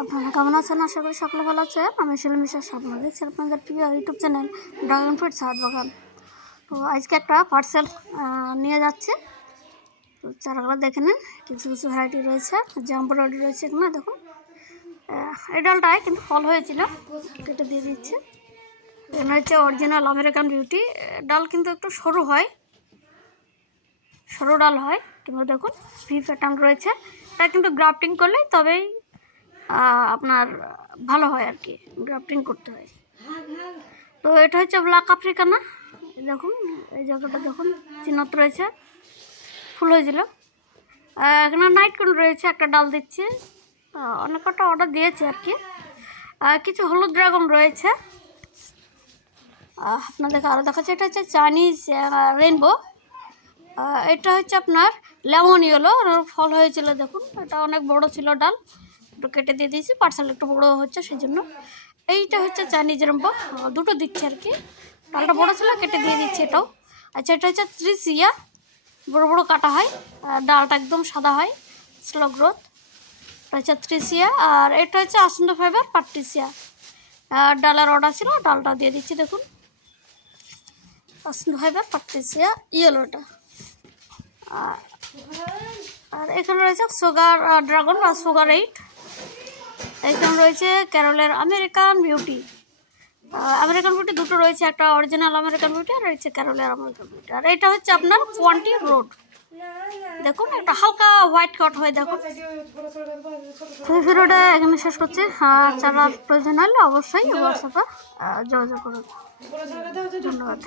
আপনারা কেমন আছেন? আশা করি সকলে ভালো আছে আমি সেলিম বিশ্বাস আপনারা দেখছেন আপনাদের প্রিয় YouTube channel dragon fruit Sahad বাগান। তো আজকে একটা পার্সেল নিয়ে যাচ্ছে। তো চারাগুলো দেখে নিন, কিছু কিছু ভ্যারাইটি রয়েছে। জাম্পোরাডি রয়েছে এখানে দেখুন। এই ডালটায় কিন্তু ফল হয়েছিল, কেটে দিয়ে দিচ্ছে। এখানে হচ্ছে অরিজিনাল আমেরিকান বিউটি ডাল কিন্তু একটু সরু হয়, সরু ডাল হয়। কিন্তু দেখুন ভি প্যাটার্ন রয়েছে। এটা কিন্তু গ্রাফটিং করলে তবেই আপনার ভালো হয় আর কি গ্রাফটিং করতে হয়। তো এটা হচ্ছে ব্ল্যাক আফ্রিকানা দেখুন, এই জায়গাটা দেখুন, চিহ্নত রয়েছে, ফুল হয়েছিল এখানে নাইট কোন রয়েছে, একটা ডাল দিচ্ছে। অনেক কটা অর্ডার দিয়েছে আর কি। কিছু হলুদ ড্রাগন রয়েছে। আপনাদেরকে আরও দেখাচ্ছে, এটা হচ্ছে চাইনিজ রেনবো এটা হচ্ছে আপনার লেমন ইয়েলো ফল হয়েছিল, দেখুন। এটা অনেক বড় ছিল ডাল। একটু কেটে দিয়ে দিয়েছি পার্সেল একটু বড়ো হচ্ছে সেই জন্য এইটা হচ্ছে চাইনিজ রেনবো দুটো দিচ্ছে আর কি। ডালটা বড়ো ছিল, কেটে দিয়ে দিচ্ছি এটাও। আচ্ছা এটা হচ্ছে ত্রিসিয়া বড় বড় কাটা হয় ডালটা একদম সাদা হয় স্লো গ্রোথ এটা হচ্ছে ত্রিসিয়া আর এটা হচ্ছে আসন্দ ফাইবার আর ডালের অর্ডার ছিল, ডালটাও দিয়ে দিচ্ছি, দেখুন। আসন্দ ফাইবার পাট্রিসিয়া ইয়েলোটা আর এখানে রয়েছে সুগার ড্রাগন বা সুগার এইট এখানে রয়েছে ক্যারলের আমেরিকান বিউটি আমেরিকান বিউটি দুটো রয়েছে একটা অরিজিনাল আমেরিকান বিউটি আর রয়েছে ক্যারলের আমেরিকান বিউটি আর এটা হচ্ছে আপনার কোয়ান্টি রোড দেখুন একটা হালকা হোয়াইট কাট হয়ে দেখুন। ভিডিওটা এখানে শেষ করছি। আর চারার প্রয়োজন হলে অবশ্যই হোয়াটসঅ্যাপে যোগাযোগ করুন। ধন্যবাদ।